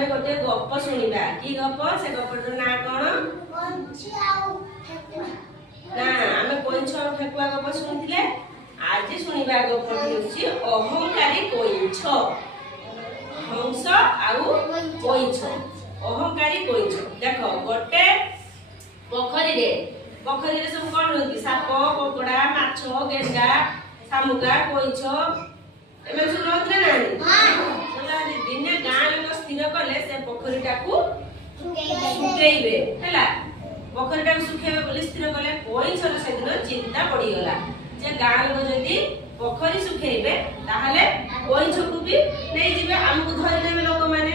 आमे गोटे गप सुनिबा की गप से गपर ना कोन ना आमे कोइछ फेकुआ गप सुनिथिले आज सुनिबा गप होछि अहंकारी कोइछ हंस आउ कोइछ अहंकारी कोइछ देखो गोटे पोखरी रे सब कोन रहती साप कोकड़ा माछ गेंडा सामुका कोइछ एमे सब रहतले ना दिने गाँ लोक स्थिर कले से पोखरीटा को सुखेइबे हैला पोखरीटा को सुखेइबे बोली स्थिर कले कोइछर सेदिन चिंता पड़ी गला जे गाँ लोक जदी पोखरी सुखेइबे ताहाले कोइछ को भी नै जिबे हमकु धरि नेबे लोक माने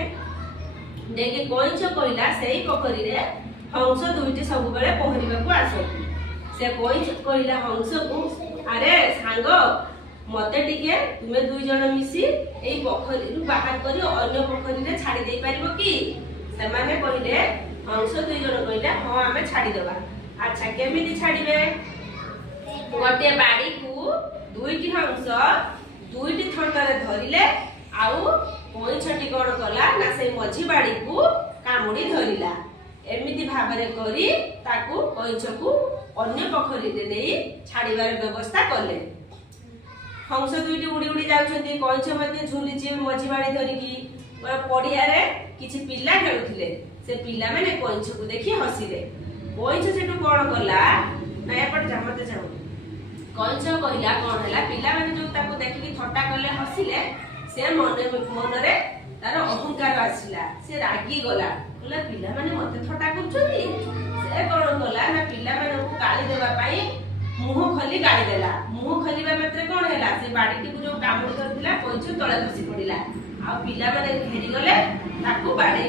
देखि कोइछ कहिला सेही पोखरी रे हंस दुईटी सब बेले पहरिबा को आसती से कोइछ कहिला हंस को अरे सांग मते टिके तुमे दुई जण मिसी एई पोखरी रु बाहर करी अन्य पोखरी रे छाडी देई परिबो की से माने कहिले हंस दुई जण कहिला हां आमे छाडी देबा अच्छा केमिति छाडीबे गोटे बाड़ी को दुईटी हंस दुईटी थंटारे धरिले आउ कोइछटी कोन कला ना से मझी बाड़ी को कामुडी धरिला एमिति भाबरे करी ताकू कोइछ को अन्य पोखरी रे देई छाडीबार व्यवस्था करले हंस दुईटी उड़ी उड़ी जाउछन्ती कोइछ मध्ये झुलिची मझी बाड़ी धरिकी पडिया रे किछि पिल्ला खेलुथिले से पिल्ला माने कोइछ को देखि हसिले कोइछ सेटु कोन करला ना एपट जामते जाऊ कोइछ कहिला कोन हैला पिल्ला माने जो ताकू देखि थट्टा करले हसिले से मनरे तार अहंकार आसिला से रागी गला बोला पिल्ला माने मते थट्टा करछन्ती से कोन कला ना पिल्ला माने को गाली देबा पई मुह खली गाली देला मुह खलीबा मात्रे कोन हैला से बाडीटी को जो कामुडी करथिला कोइछ तळे खसी पडिला आ पिल्ला माने घेरी गले ताकू बाडई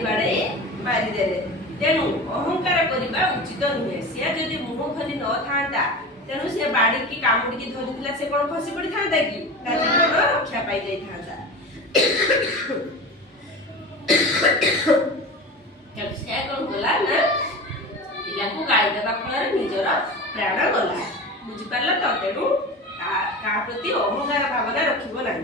मारी देले तेनु अहंकार करिबा उचित नुहे से जदी मुह खली न थांता तेनु से बाडी की कामुडी की धरिथिला से कोन खसी पडी थांता की ता जीवन रक्षा पाई जाई थांता जब से कोन गला ना पिल्ला को गाली देबा फଳରେ निजर प्राण गला बुझी पारला तो तेनु का प्रति अहंकार भावना रखिबो नाही।